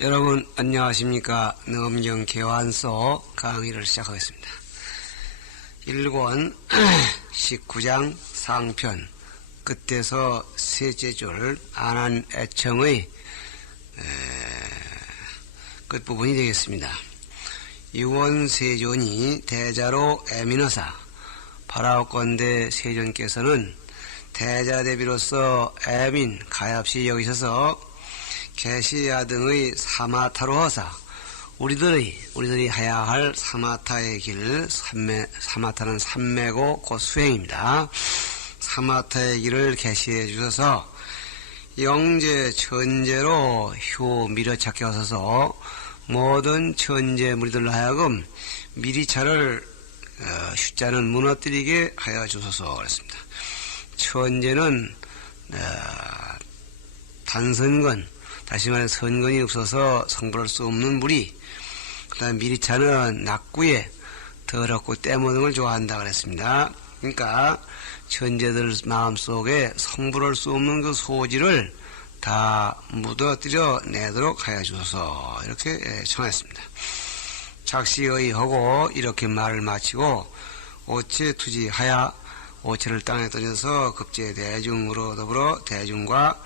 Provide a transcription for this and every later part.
여러분 안녕하십니까 능엄경 개환서 강의를 시작하겠습니다. 1권 19장 상편 끝에서 셋째 줄 안한 애청의 끝부분이 되겠습니다. 이원 세존이 대자로 애민어사 바라오건대 세존께서는 대자 대비로서 애민 가엾이 여기셔서 계시야 등의 사마타로 허사 우리들의 우리들이 해야 할 사마타의 길 삼매, 사마타는 삼매고 곧 수행입니다. 사마타의 길을 계시해 주셔서 영재 천재로 효 밀어찾게 하셔서 모든 천재 무리들로 하여금 미리차를 어, 숫자는 무너뜨리게 하여 주소서 그랬습니다. 천재는 어, 단선건 다시 말해 선건이 없어서 성불할 수 없는 무리 그 다음 미리차는 낙구에 더럽고 때묻는 걸 좋아한다 그랬습니다. 그러니까 천재들 마음속에 성불할 수 없는 그 소지를 다 묻어뜨려 내도록 하여 주소서 이렇게 청했습니다. 작시의 하고 이렇게 말을 마치고 오체 투지하야 오체를 땅에 던져서 급제 대중으로 더불어 대중과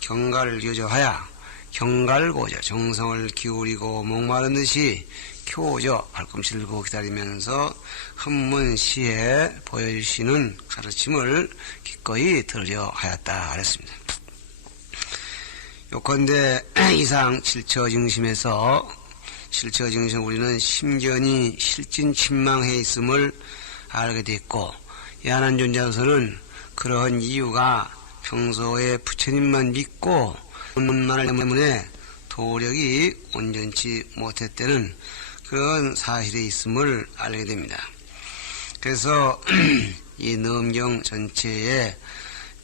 경가를 교조하야 경갈고자 정성을 기울이고 목마른 듯이 교조 발꿈치를 고 기다리면서 헌문시에 보여주시는 가르침을 기꺼이 들으려 하였다 그랬습니다. 요컨대 이상 실처증심에서 실처증심 우리는 심견이 실진 침망해 있음을 알게 됐고 야한 존자로서는 그러한 이유가 평소에 부처님만 믿고 문말 때문에 도력이 온전치 못했다는 그런 사실이 있음을 알게 됩니다. 그래서 이 넘경 전체에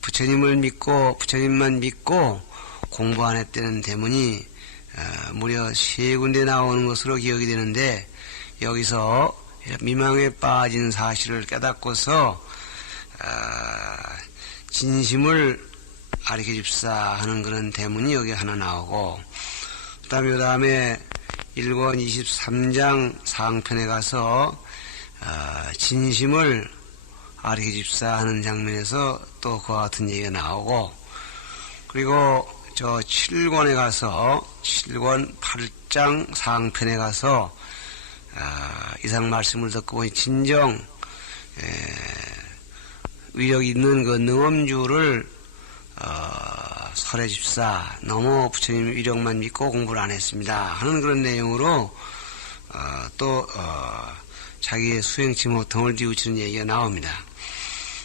부처님을 믿고 부처님만 믿고 공부 안 했다는 대문이 어, 무려 세 군데 나오는 것으로 기억이 되는데 여기서 미망에 빠진 사실을 깨닫고서 어, 진심을 가르쳐 줍사 하는 그런 대문이 여기 하나 나오고 그 다음에 그 다음에 1권 23장 상편에 가서 어, 진심을 가르쳐 줍사 하는 장면에서 또 그와 같은 얘기가 나오고 그리고 저 7권에 가서 7권 8장 상편에 가서 어, 이상 말씀을 듣고 보니 진정 에, 위력 있는 그 능엄주를 어, 설해 집사 너무 부처님 위력만 믿고 공부를 안 했습니다 하는 그런 내용으로 어, 또 어, 자기의 수행치 못함을 뉘우치는 얘기가 나옵니다.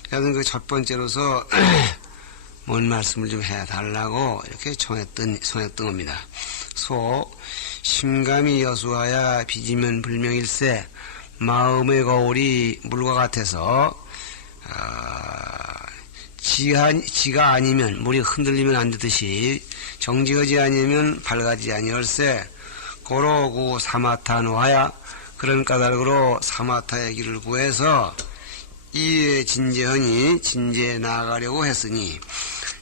그래서 그 첫 번째로서 뭔 말씀을 좀 해달라고 이렇게 청했던 청했던 겁니다. 소 심감이 여수하야 빚이면 불명일세 마음의 거울이 물과 같아서 어, 지가, 지가 아니면 물이 흔들리면 안 되듯이 정지하지 아니면 밝아지지 아니할세 고로구 사마타 노하야 그런 까닭으로 사마타의 길을 구해서 이에 진재하니 진재에 나아가려고 했으니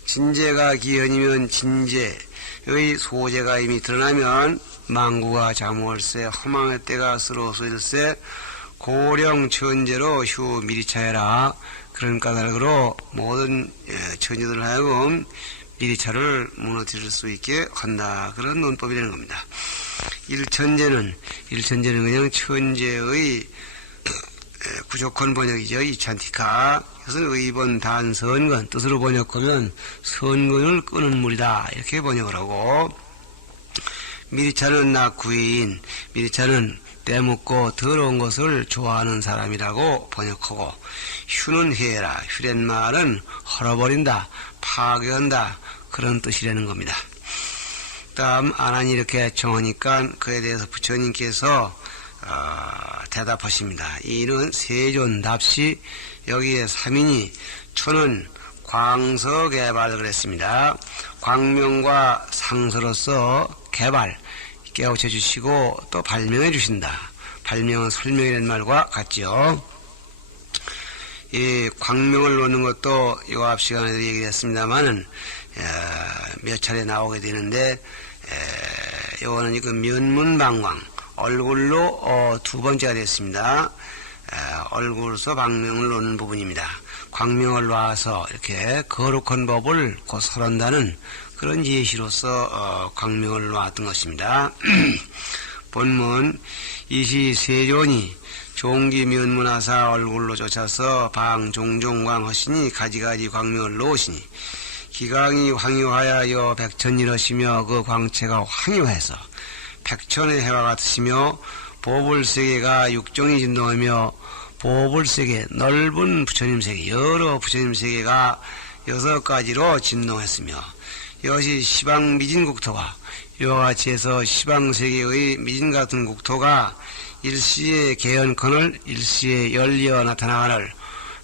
진재가 기현이면 진재의 소재가 이미 드러나면 망구가 잠월세 허망의 때가 쓰러서일세 고령 천재로 휴 미리 차해라 그런 까닭으로 모든 처녀들 하여금 미리차를 무너뜨릴 수 있게 한다. 그런 논법이 되는 겁니다. 일천재는, 일천재는 그냥 천재의 부족한 번역이죠. 이찬티카. 그것은 의번 단 선건, 뜻으로 번역하면 선건을 끄는 물이다. 이렇게 번역을 하고, 미리차는 낙구인, 미리차는 때묻고 더러운 것을 좋아하는 사람이라고 번역하고 휴는 해라 휴란 말은 헐어버린다 파괴한다 그런 뜻이라는 겁니다. 다음 아난이 이렇게 정하니까 그에 대해서 부처님께서 어, 대답하십니다. 이는 세존답시 여기에 삼인이 초는 광서 개발을 그랬습니다. 광명과 상서로서 개발 깨우쳐 주시고 또 발명해 주신다. 발명은 설명이라는 말과 같죠. 이 광명을 놓는 것도 요앞 시간에도 얘기했습니다만은 몇 차례 나오게 되는데 요거는 지금 면문방광 얼굴로 어, 두 번째가 됐습니다. 에, 얼굴에서 방명을 놓는 부분입니다. 광명을 놔서 이렇게 거룩한 법을 곧 설한다는 그런 예시로서 어, 광명을 놨던 것입니다. 본문 이시 세존이 종기 면문하사 얼굴로 쫓아서 방 종종광 하시니 가지가지 광명을 놓으시니 기강이 황유하여 백천일하시며 그 광채가 황유해서 백천의 해와 같으시며 보불세계가 육종이 진동하며 보불세계 넓은 부처님 세계 여러 부처님 세계가 여섯 가지로 진동했으며 이것이 시방 미진 국토와 이와 같이 해서 시방 세계의 미진 같은 국토가 일시에 개연컨을 일시에 열려 나타나가를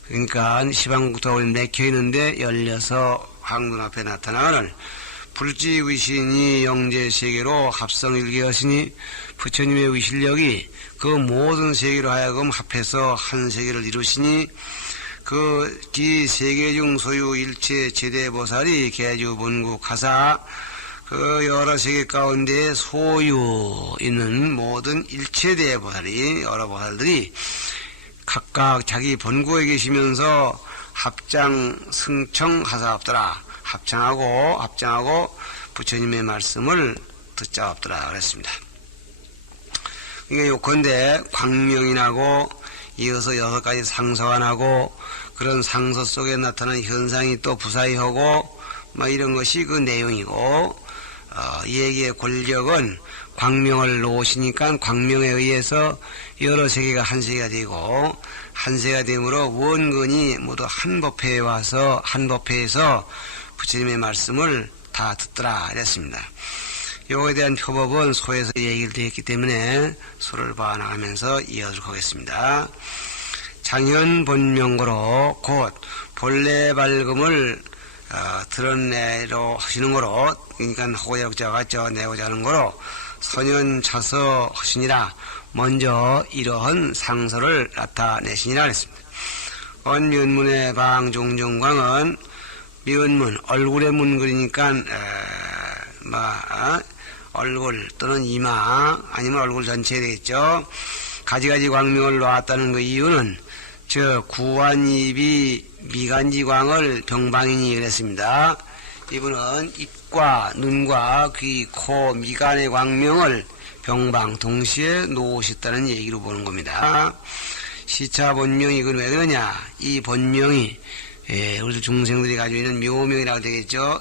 그러니까 시방 국토가 맥혀 있는데 열려서 황눈 앞에 나타나가를 불지 위신이 영재 세계로 합성 일기하시니 부처님의 위실력이 그 모든 세계로 하여금 합해서 한 세계를 이루시니 그 기 세계 중 소유 일체 제대 보살이 개주 본국 가사 그 여러 세계 가운데 소유 있는 모든 일체대 보살이 여러 보살들이 각각 자기 본국에 계시면서 합장 승청 하사없더라 합장하고 합장하고 부처님의 말씀을 듣자 없더라 그랬습니다. 이게 요컨대 광명이 나고 이어서 여섯 가지 상서가 나고 그런 상서 속에 나타나는 현상이 또 부사이하고 뭐 이런 것이 그 내용이고 어, 이 얘기의 권력은 광명을 놓으시니까 광명에 의해서 여러 세계가 한 세계가 되고 한 세계가 되므로 원근이 모두 한 법회에 와서 한 법회에서 부처님의 말씀을 다 듣더라 이랬습니다. 요거에 대한 표법은 소에서 얘기를 되었기 때문에 소를 봐나가면서 이어도록 하겠습니다. 장현 본명고로 곧 본래 발금을 어, 드러내로 하시는 거로 그러니까 호역자가 쪄내고자 하는 거로 선현 차서 하시니라 먼저 이러한 상서를 나타내시니라 했습니다. 언면문의 방종종광은 미은문 얼굴의 문 그리니까 에, 뭐 어? 얼굴 또는 이마 아니면 얼굴 전체에 되겠죠. 가지가지 광명을 놓았다는 그 이유는 저 구안입이 미간지광을 병방인이 그랬습니다. 이분은 입과 눈과 귀, 코, 미간의 광명을 병방 동시에 놓으셨다는 얘기로 보는 겁니다. 시차 본명이 이건 왜 그러냐? 이 본명이 예, 우리 중생들이 가지고 있는 묘명이라고 되겠죠.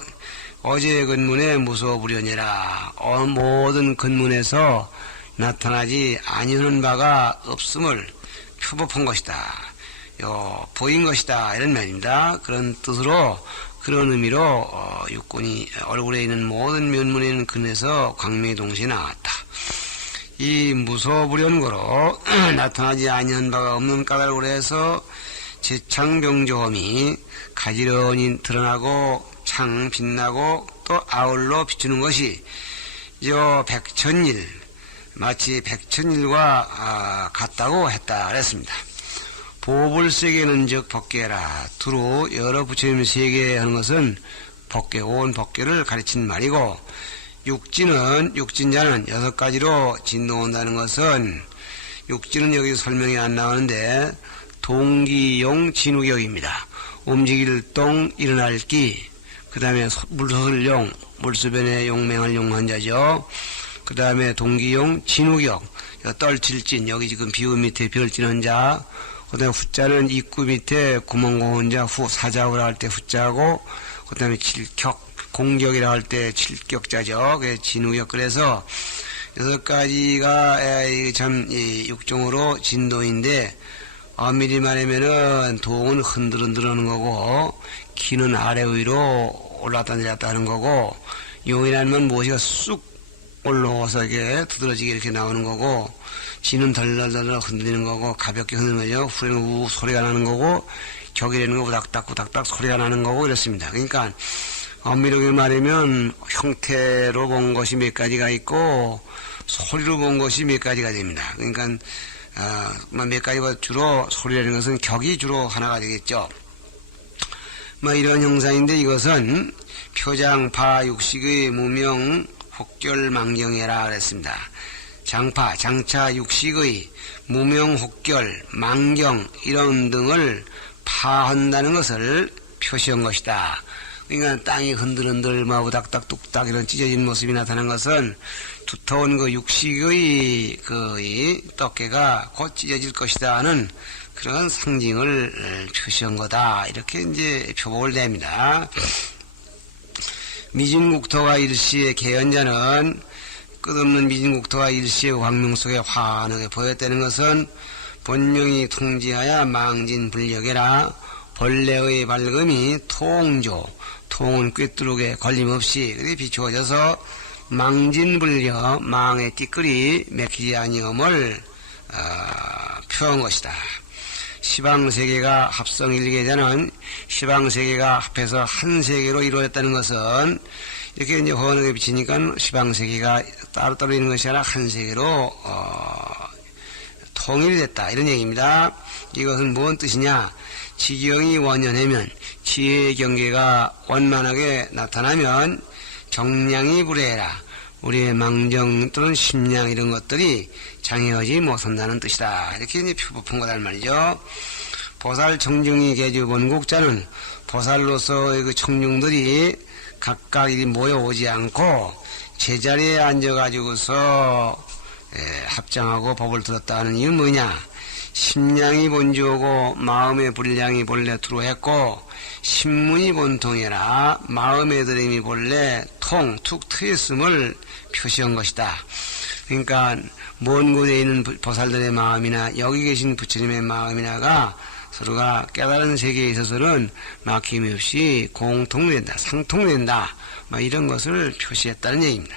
어제 근문에 무소불연이라 어, 모든 근문에서 나타나지 아니하는 바가 없음을 표법한 것이다. 요, 보인 것이다. 이런 면입니다. 그런 뜻으로 그런 의미로 어, 육군이 얼굴에 있는 모든 면문에 있는 근에서 광명이 동시에 나왔다. 이 무소불연거로 나타나지 아니한 바가 없는 까닭으로 해서 제창병조험이 가지런히 드러나고 창 빛나고 또 아울러 비추는 것이 저 백천일 마치 백천일과 아, 같다고 했다 그랬습니다. 보불 세계는 즉 법계라 두루 여러 부처님 세계 하는 것은 법계 온 법계를 가르친 말이고 육지는 육진자는 여섯 가지로 진동한다는 것은 육지는 여기 설명이 안 나오는데 동기용 진우격입니다. 움직일 동 일어날 기, 그 다음에 물설용, 물수변의 용맹을 용한 자죠. 그 다음에 동기용 진우격, 떨칠진, 여기 지금 비우 밑에 별지는 자, 그 다음에 후자는 입구 밑에 구멍 고은 자, 후, 사자우라 할 때 후자고, 그 다음에 칠격, 공격이라 할 때 칠격자죠. 그 진우격. 그래서 여섯 가지가 참 육종으로 진도인데, 엄밀히 말하면은 동은 흔들흔들 하는 거고, 키는 아래 위로 올랐다 내렸다 하는 거고, 용이라는 무엇이가 쑥 올라와서 이게 두드러지게 이렇게 나오는 거고, 지는 덜덜덜 흔들리는 거고, 가볍게 흔들면요, 후에는 우 소리가 나는 거고, 격이라는 거 우닥닥 우닥닥 소리가 나는 거고, 이렇습니다. 그러니까, 엄밀하게 말하면 형태로 본 것이 몇 가지가 있고, 소리로 본 것이 몇 가지가 됩니다. 그러니까, 어, 몇 가지가 주로 소리라는 것은 격이 주로 하나가 되겠죠. 뭐 이런 형상인데 이것은 표장 바 육식의 무명 혹결망경해라 그랬습니다. 장파, 장차 육식의 무명, 혹결, 망경 이런 등을 파한다는 것을 표시한 것이다. 그러니까 땅이 흔들흔들 마우닥닥 뚝딱 이런 찢어진 모습이 나타난 것은 두터운 그 육식의 그이 떡개가 곧 찢어질 것이다 하는 그런 상징을 표시한 거다. 이렇게 이제 표복을 냅니다. 미진국토가 일시의 개연자는 끝없는 미진국토가 일시의 광명 속에 환하게 보였다는 것은 본명이 통지하여 망진불력이라 벌레의 밝음이 통조, 통은 꿰뚫게 걸림없이 비추어져서 망진불력, 망의 띠끌이 맥히지 아니함을 어, 표한 것이다. 시방세계가 합성일계자는 시방 세계가 합해서 한 세계로 이루어졌다는 것은 이렇게 이제 허원하게 비치니까 시방 세계가 따로따로 있는 것이 아니라 한 세계로 어, 통일이 됐다 이런 얘기입니다. 이것은 무슨 뜻이냐? 지경이 원연하면 지혜의 경계가 원만하게 나타나면 정량이 불해라. 우리의 망정 또는 심량 이런 것들이 장애하지 못한다는 뜻이다. 이렇게 이제 표법한 거다 말이죠. 보살 청중이 계주 본국자는 보살로서의 그 청중들이 각각 이리 모여오지 않고 제자리에 앉아가지고서 예, 합장하고 법을 들었다는 이유는 뭐냐? 심량이 본주오고 마음의 분량이 본래 두루했고 신문이 본통이라 마음의 들임이 본래 통, 툭 트였음을 표시한 것이다. 그러니까 먼 곳에 있는 보살들의 마음이나 여기 계신 부처님의 마음이나가 서로가 깨달은 세계에 있어서는 막힘이 없이 공통된다, 상통된다, 뭐 이런 것을 표시했다는 얘기입니다.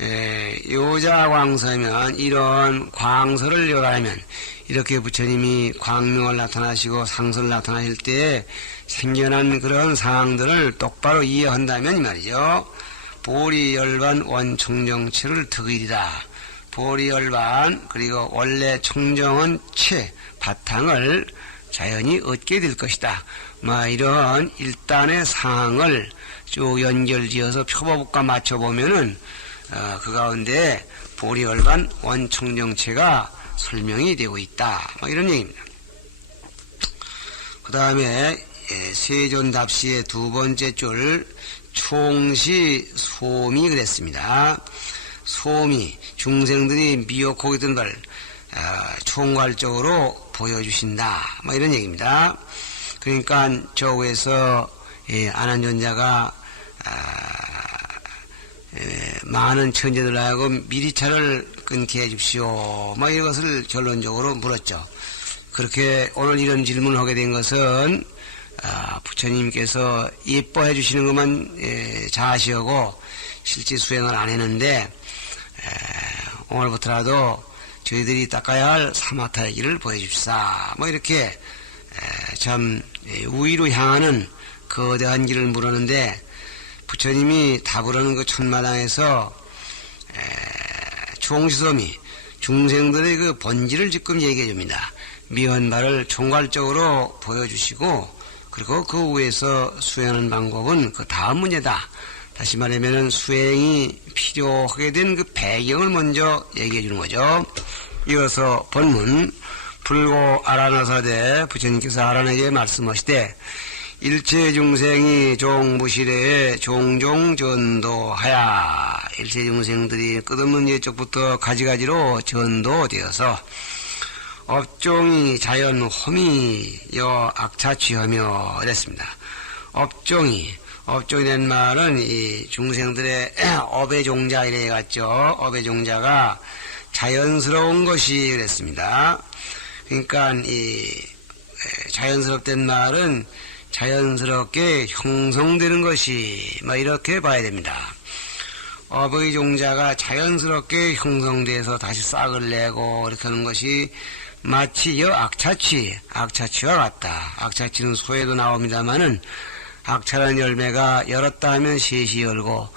에, 요자광서면 이런 광서를 요하면 이렇게 부처님이 광명을 나타나시고 상서를 나타나실 때 생겨난 그런 상황들을 똑바로 이해한다면 이 말이죠. 보리열반 원총정체를 득일이다. 보리열반 그리고 원래 총정은 채 바탕을 자연히 얻게 될 것이다. 뭐 이런 일단의 상황을 쭉 연결지어서 표법과 맞춰보면은 어, 그 가운데 보리열반 원총정체가 설명이 되고 있다. 뭐 이런 얘기입니다. 그 다음에 예, 세존답시의 두 번째 줄 총시 소미 그랬습니다. 소미 중생들이 미혹하게 된걸 어, 총괄적으로 보여주신다. 뭐 이런 얘기입니다. 그러니까 저 위에서 예, 안한존자가 예, 많은 천재들하고 미리차를 끊게 해줍시오. 뭐 이것을 결론적으로 물었죠. 그렇게 오늘 이런 질문을 하게 된 것은 아, 부처님께서 예뻐해 주시는 것만 예, 자시하고 실제 수행을 안 했는데 에, 오늘부터라도 저희들이 닦아야 할 사마타의 길을 보여줍시다. 뭐 이렇게 에, 참 예, 우위로 향하는 거대한 길을 물었는데 부처님이 답을 하는 그 천마당에서 총시섬이 중생들의 그 본질을 지금 얘기해 줍니다. 미연발을 총괄적으로 보여주시고 그리고 그 위에서 수행하는 방법은 그 다음 문제다. 다시 말하면 수행이 필요하게 된 그 배경을 먼저 얘기해 주는 거죠. 이어서 본문 불고 아라나사대 부처님께서 아라에게 말씀하시되 일체 중생이 종무실에 종종 전도하야 일체 중생들이 끝없는 예쪽부터 가지가지로 전도되어서 업종이 자연 홈이 여 악차취하며 그랬습니다. 업종이 업종이라는 말은 이 중생들의 업의 종자 이래 갔죠. 업의 종자가 자연스러운 것이 그랬습니다. 그러니까 이 자연스럽단 말은 자연스럽게 형성되는 것이 뭐 이렇게 봐야 됩니다. 업의 종자가 자연스럽게 형성돼서 다시 싹을 내고 이렇게 하는 것이 마치 여 악차치, 악차치와 같다. 악차치는 소에도 나옵니다만은 악차라는 열매가 열었다 하면 셋이 열고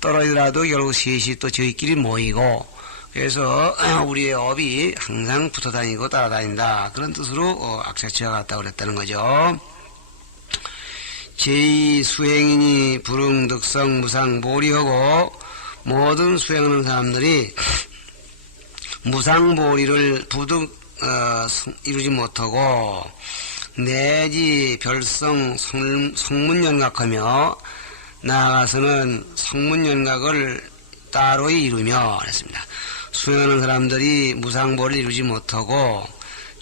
떨어지더라도 결국 셋이 또 저희끼리 모이고 그래서 우리의 업이 항상 붙어 다니고 따라다닌다. 그런 뜻으로 어, 악차치와 같다고 그랬다는 거죠. 제2 수행인이 불응득성 무상 모리하고 모든 수행하는 사람들이 무상 보리를 부득 어, 성- 이루지 못하고 내지 별성 성, 성문연각하며 나아가서는 성문연각을 따로이 이루며 그랬습니다. 수행하는 사람들이 무상보를 이루지 못하고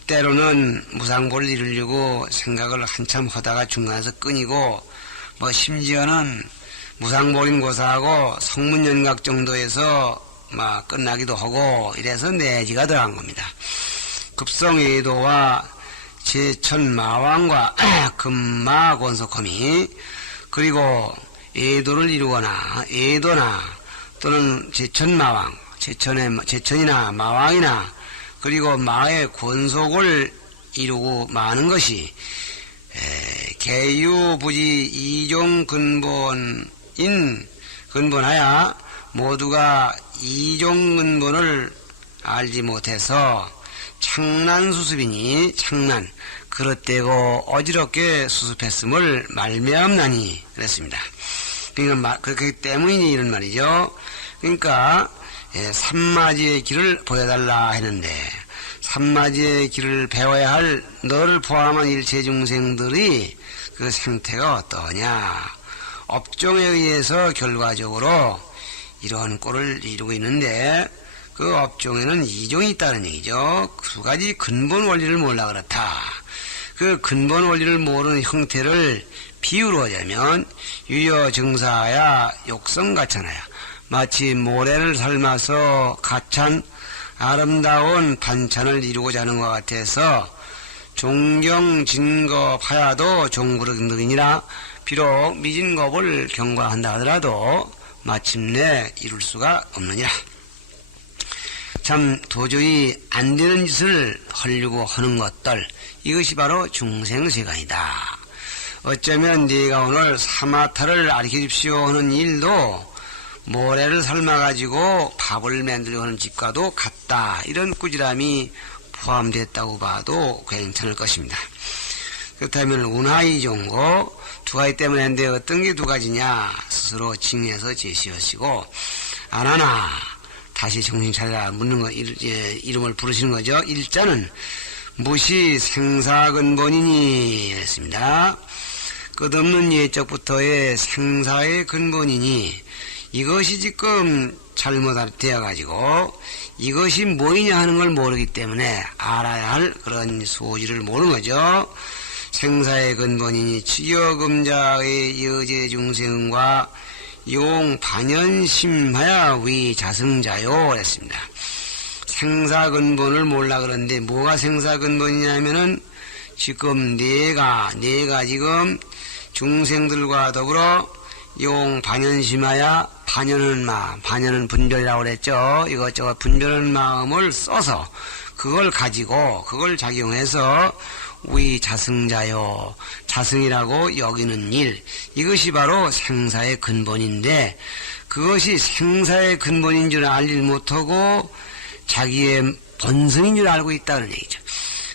때로는 무상보를 이루려고 생각을 한참 하다가 중간에서 끊이고 뭐 심지어는 무상보림 고사하고 성문연각 정도에서 막 끝나기도 하고 이래서 내지가 들어간 겁니다. 급성외도와 제천마왕과 금마권속함이 그리고 애도를 이루거나 애도나 또는 제천마왕 제천의 제천이나 마왕이나 그리고 마의 권속을 이루고 마는 것이 에, 개유부지 이종 근본인 근본하야 모두가 이종 근본을 알지 못해서 창난 수습이니 창난 그릇되고 어지럽게 수습했음을 말미암나니 그랬습니다. 그러니까 마- 그렇기 때문이니 이런 말이죠. 그러니까 예, 삼마지의 길을 보여달라 했는데 삼마지의 길을 배워야 할 너를 포함한 일체 중생들이 그 생태가 어떠냐 업종에 의해서 결과적으로 이러한 꼴을 이루고 있는데 그 업종에는 이종이 있다는 얘기죠. 두 가지 근본 원리를 몰라 그렇다. 그 근본 원리를 모르는 형태를 비유로 하자면 유여 증사야 욕성 가찬하야 마치 모래를 삶아서 가찬 아름다운 반찬을 이루고자 하는 것 같아서 종경진겁하야도 종구르기니라 비록 미진겁을 경과한다 하더라도 마침내 이룰 수가 없느니라. 참 도저히 안 되는 짓을 하려고 하는 것들 이것이 바로 중생세간이다. 어쩌면 네가 오늘 사마타를 가르쳐 줍시오 하는 일도 모래를 삶아가지고 밥을 만들려고 하는 집과도 같다. 이런 꾸지람이 포함됐다고 봐도 괜찮을 것입니다. 그렇다면 운하이 종고 두 가지 때문에 어떤 게 두 가지냐 스스로 징해서 제시하시고 안 하나 다시 정신 차려라 묻는 거 일, 예, 이름을 부르시는 거죠. 일자는 무시 생사근본이니 했습니다. 끝없는 예적부터의 생사의 근본이니 이것이 지금 잘못되어 가지고 이것이 뭐이냐 하는 걸 모르기 때문에 알아야 할 그런 소지를 모르는 거죠. 생사의 근본이니 치여금자의 여제 중생과 용 반연심하야 위 자승자요 그랬습니다. 생사 근본을 몰라 그러는데 뭐가 생사 근본이냐면은 지금 내가 내가 지금 중생들과 더불어 용 반연심하야 반연은 마음 반연은 분별이라고 그랬죠. 이것저것 분별하는 마음을 써서 그걸 가지고 그걸 작용해서 우리 자승자요 자승이라고 여기는 일 이것이 바로 생사의 근본인데 그것이 생사의 근본인 줄 알지 못하고 자기의 본성인 줄 알고 있다는 얘기죠.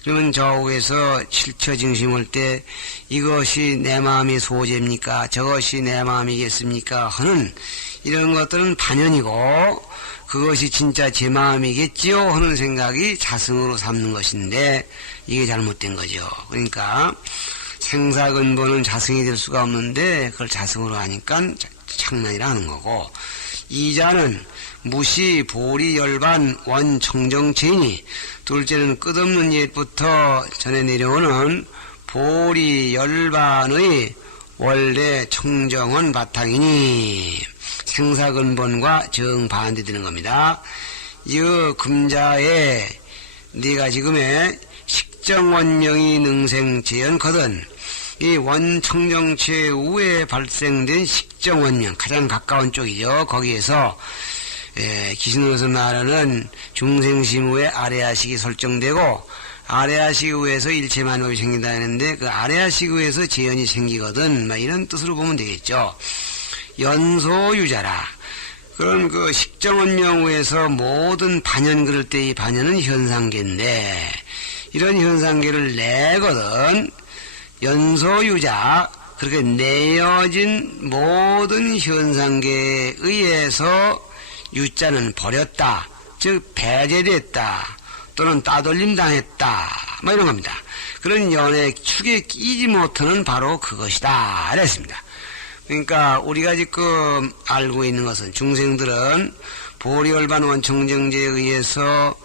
그러면 저국에서 칠처징심할 때 이것이 내 마음의 소재입니까? 저것이 내 마음이겠습니까? 하는 이런 것들은 반연이고 그것이 진짜 제 마음이겠지요 하는 생각이 자승으로 삼는 것인데 이게 잘못된 거죠. 그러니까 생사근본은 자승이 될 수가 없는데 그걸 자승으로 하니까 자- 장난이라 하는 거고 이자는 무시 보리 열반 원 청정체이니 둘째는 끝없는 옛부터 전해 내려오는 보리 열반의 원래 청정원 바탕이니 생사근본과 정반대되는 겁니다. 이 금자에 네가 지금의 식정원령이 능생재연거든 이 원청정체 후에 발생된 식정원령 가장 가까운 쪽이죠. 거기에서 예, 기신으로서 말하는 중생심후에 아래아식이 설정되고 아래아식 후에서 일체만법이 생긴다 하는데 그 아래아식 후에서 재연이 생기거든 막 이런 뜻으로 보면 되겠죠. 연소유자라. 그럼 그 식정원령 후에서 모든 반연 그럴 때 이 반연은 현상계인데 이런 현상계를 내거든 연소유자 그렇게 내어진 모든 현상계에 의해서 유자는 버렸다. 즉 배제됐다. 또는 따돌림 당했다. 뭐 이런 겁니다. 그런 연애 축에 끼지 못하는 바로 그것이다. 이랬습니다. 그러니까 우리가 지금 알고 있는 것은 중생들은 보리열반 원청정제에 의해서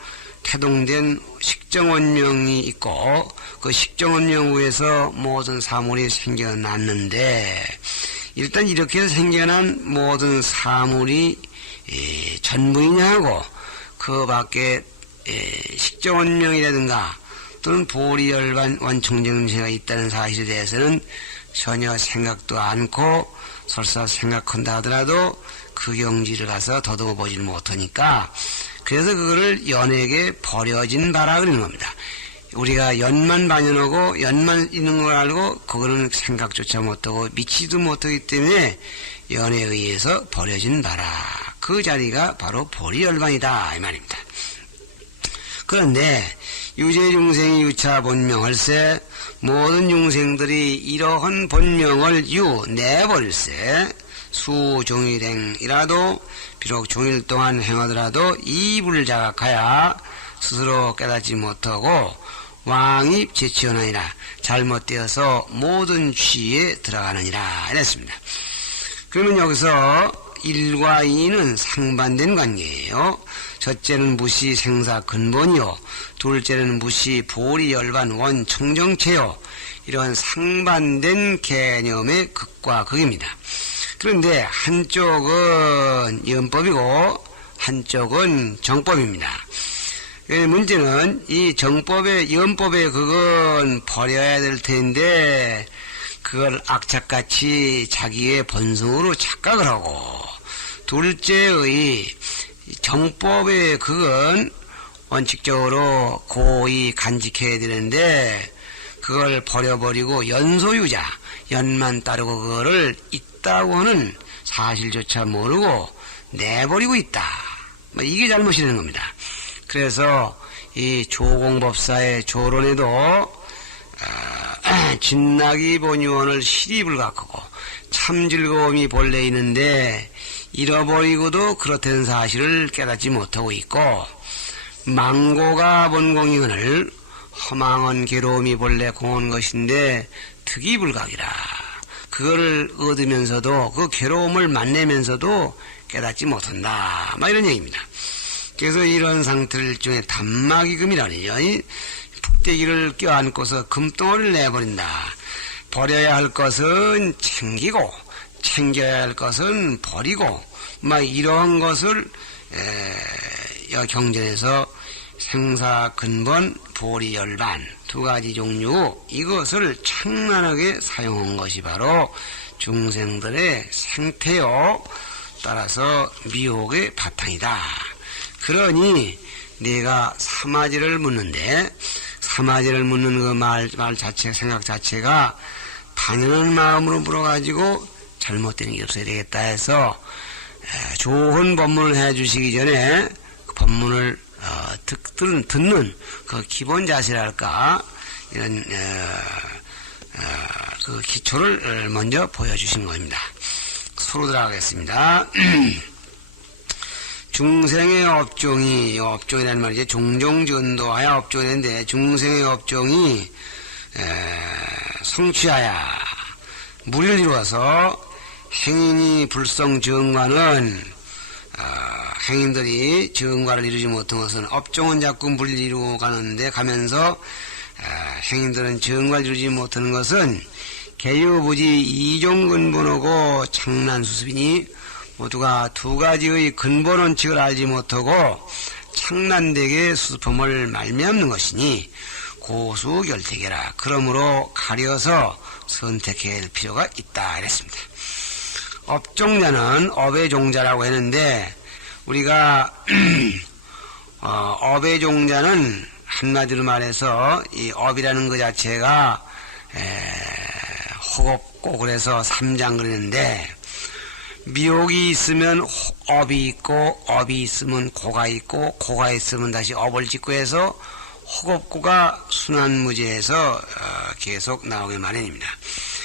태동된 식정원명이 있고 그 식정원명 위에서 모든 사물이 생겨났는데 일단 이렇게 생겨난 모든 사물이 에, 전부이냐고 그 밖에 에, 식정원명이라든가 또는 보리열반 원청정제가 있다는 사실에 대해서는 전혀 생각도 않고 설사 생각한다 하더라도 그 경지를 가서 더듬어 보질 못하니까 그래서 그거를 연에게 버려진 바라 그러는 겁니다. 우리가 연만 반연하고 연만 있는 걸 알고 그거는 생각조차 못하고 미치도 못하기 때문에 연에 의해서 버려진 바라. 그 자리가 바로 보리 열반이다 이 말입니다. 그런데 유재 중생이 유차 본명할세 모든 중생들이 이러한 본명을 유 내버릴세. 수종일행이라도 비록 종일 동안 행하더라도 이불 자각하야 스스로 깨닫지 못하고 왕이 제치어나니라. 잘못되어서 모든 취에 들어가느니라. 이랬습니다. 그러면 여기서 1과 2는 상반된 관계예요. 첫째는 무시 생사 근본이요. 둘째는 무시 보리 열반 원 청정체요. 이런 상반된 개념의 극과 극입니다. 그런데 한쪽은 연법이고 한쪽은 정법입니다. 예, 문제는 이 정법의 연법의 그건 버려야 될 텐데 그걸 악착같이 자기의 본성으로 착각을 하고 둘째의 정법의 그건 원칙적으로 고의 간직해야 되는데 그걸 버려버리고 연소유자 연만 따르고 그거를 있다고 하는 사실조차 모르고 내버리고 있다. 뭐 이게 잘못이라는 겁니다. 그래서 이 조공법사의 조론에도 어, 진나기 본유원을 시립을 갖고 참 즐거움이 본래 있는데 잃어버리고도 그렇다는 사실을 깨닫지 못하고 있고 망고가 본공이원을 허망한 괴로움이 본래 공한 것인데 특이불각이라 그거를 얻으면서도 그 괴로움을 만내면서도 깨닫지 못한다 막 이런 얘기입니다. 그래서 이런 상태를 일종의 단마기금이라니요. 이 북대기를 껴안고서 금덩어리를 내버린다. 버려야 할 것은 챙기고 챙겨야 할 것은 버리고 막 이러한 것을 에, 경전에서 생사 근본 보리 열반 두 가지 종류 이것을 창란하게 사용한 것이 바로 중생들의 생태요 따라서 미혹의 바탕이다. 그러니 내가 사마지를 묻는데 사마지를 묻는 그 말 말 자체 생각 자체가 단연한 마음으로 물어가지고 잘못된 게 없어야 되겠다 해서 좋은 법문을 해주시기 전에 그 법문을 어, 듣, 듣는 그 기본 자세랄까 이런 어, 어, 그 기초를 먼저 보여주신 겁니다. 서로 들어가겠습니다. 중생의 업종이 업종이라는 말이지 종종 전도하여 업종이 되는데 중생의 업종이 에, 성취하여 무리를 이루어서 행인이 불성 정관은 어, 행인들이 정관을 이루지 못한 것은 업종은 자꾸 무리를 이루고 가는데 가면서 어, 행인들은 정관을 이루지 못하는 것은 개유부지 이종 근본하고 창난수습이니 모두가 두 가지의 근본 원칙을 알지 못하고 창난되게 수습함을 말미암는 것이니 고수결택이라 그러므로 가려서 선택해야 할 필요가 있다 이랬습니다. 업종자는 업의 종자라고 했는데 우리가 어, 업의 종자는 한마디로 말해서 이 업이라는 것 자체가 에, 허겁고 그래서 삼장 그랬는데 미혹이 있으면 업이 있고 업이 있으면 고가 있고 고가 있으면 다시 업을 짓고 해서 허겁고가 순환무제에서 어, 계속 나오게 마련입니다.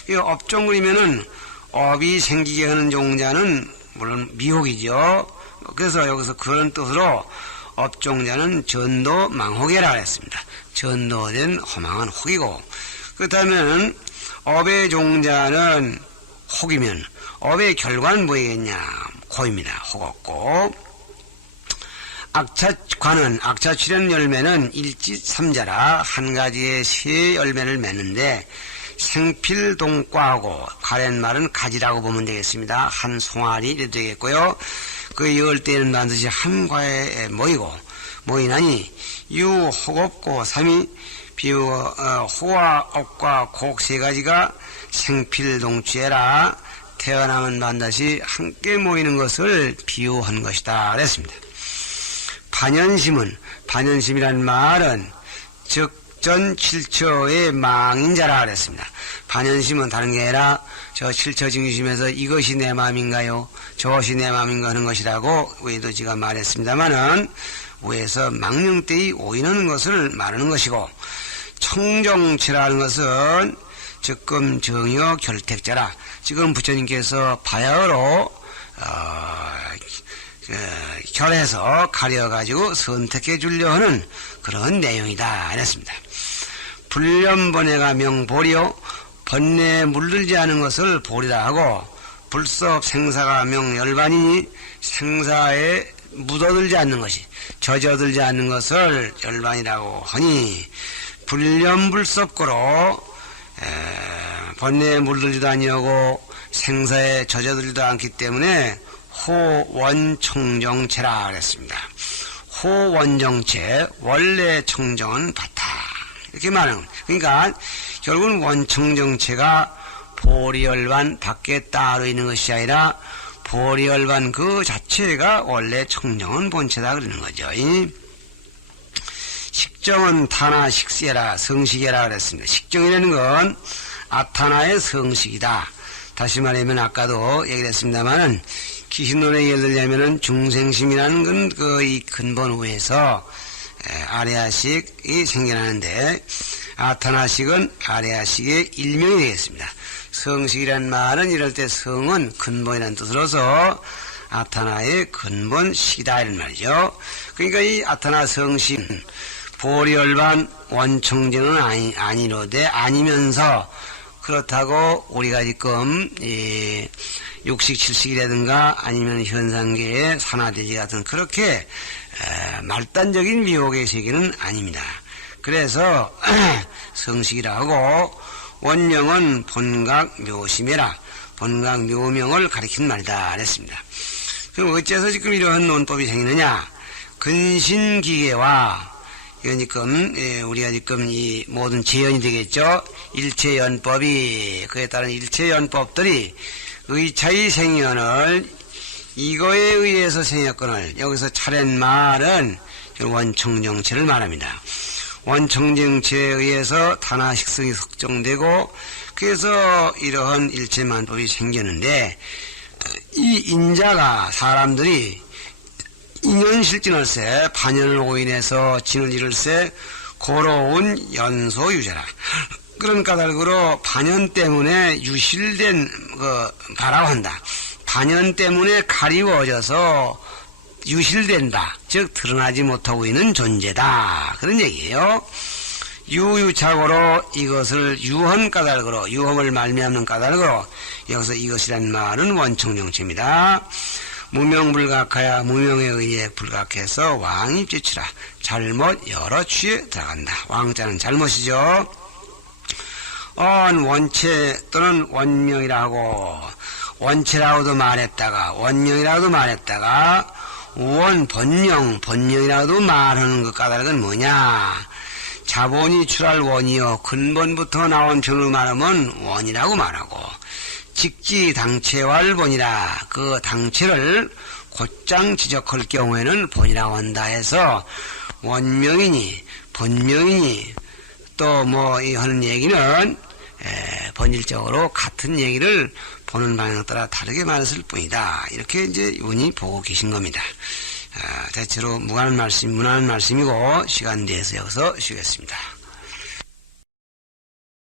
이 업종 그리면은 업이 생기게 하는 종자는 물론 미혹이죠. 그래서 여기서 그런 뜻으로 업종자는 전도 망혹이라 했습니다. 전도된 허망한 혹이고 그렇다면 업의 종자는 혹이면 업의 결과는 뭐이겠냐 고입니다. 혹 없고 악차관은 악차 출현 열매는 일지삼자라 한 가지의 세 열매를 맺는데 생필동과하고 가랜말은 가지라고 보면 되겠습니다. 한 송아리 되겠고요. 그열 때는 반드시 한 과에 모이고 모이나니 유, 혹없고 삼이 비유 어, 호와 업과 곡 세 가지가 생필동취해라 태어나면 반드시 함께 모이는 것을 비유한 것이다 그랬습니다. 반연심은 반연심이란 말은 즉전 칠처의 망인자라 그랬습니다. 반연심은 다른 게 아니라 저 칠처 증심에서 이것이 내 마음인가요? 저것이 내 마음인가 하는 것이라고 외도지가 말했습니다마는 위에서 망령때이 오인하는 것을 말하는 것이고 청정치라는 것은 즉금 정여 결택자라 지금 부처님께서 바야흐로 어, 그, 결해서 가려가지고 선택해 주려 하는 그런 내용이다. 이랬습니다. 불련번뇌가 명보리요. 번뇌에 물들지 않은 것을 보리라 하고 불섭 생사가 명열반이니 생사에 묻어들지 않는 것이 젖어들지 않는 것을 열반이라고 하니 불련불섭고로 번뇌에 물들지도 아니하고 생사에 젖어들지도 않기 때문에 호원청정체라 그랬습니다. 호원정체 원래 청정은 바타 이렇게 말하는. 그러니까 결국은 원청정체가 보리열반 밖에 따로 있는 것이 아니라 보리열반 그 자체가 원래 청정은 본체다 그러는 거죠. 식정은 타나 식세라 성식이라 그랬습니다. 식정이라는 건 아타나의 성식이다. 다시 말하면 아까도 얘기를 했습니다만은 기신론에 예를 들자면은 중생심이라는 건그이 근본 위에서 아레아식이 생겨나는데 아타나식은 아레아식의 일명이 되겠습니다. 성식이란 말은 이럴 때 성은 근본이라는 뜻으로서 아타나의 근본식이다 이런 말이죠. 그러니까 이 아타나 성식 보리열반 원청제는 아니, 아니로되 아니면서 그렇다고 우리가 지금 이 육식 칠식이라든가 아니면 현상계의 산화대지 같은 그렇게 에, 말단적인 미혹의 세계는 아닙니다. 그래서 성식이라 하고 원령은 본각 묘심이라 본각 묘명을 가리킨 말이다 그랬습니다. 그럼 어째서 지금 이러한 논법이 생기느냐? 근신기계와 이건 지금 예, 우리가 지금 이 모든 재연이 되겠죠. 일체연법이 그에 따른 일체연법들이 의차의 생연을 이거에 의해서 생겼건을 여기서 차례 말은 원청정체를 말합니다. 원청정체에 의해서 탄화식성이 석정되고 그래서 이러한 일체만법이 생겼는데 이 인자가 사람들이 인연실진을세 반연을 오인해서 진을 이룰세 고로운 연소유자라. 그런 까닭으로 반연 때문에 유실된 그 바라고 한다. 반연 때문에 가리워져서 유실된다. 즉 드러나지 못하고 있는 존재다. 그런 얘기예요. 유유착으로 이것을 유헌 까닭으로 유험을 말미암는 까닭으로 여기서 이것이란 말은 원청정체입니다. 무명불각하야 무명에 의해 불각해서 왕이 찌치라 잘못 여러 취에 들어간다. 왕자는 잘못이죠. 언 원체 또는 원명이라고 원체라고도 말했다가 원명이라고도 말했다가 원 번영 번영이라고도 말하는 것 까닭은 뭐냐? 자본이 출할 원이요 근본부터 나온 병으로 말하면 원이라고 말하고 직지 당체왈 본이라 그 당체를 곧장 지적할 경우에는 본이라고 한다 해서 원명이니 본명이니 또 뭐 하는 얘기는 에, 본질적으로 같은 얘기를 보는 방향에 따라 다르게 말했을 뿐이다. 이렇게 이제 이분이 보고 계신 겁니다. 아, 대체로 무관한 말씀, 무난한 말씀이고 시간 내에서 여기서 쉬겠습니다.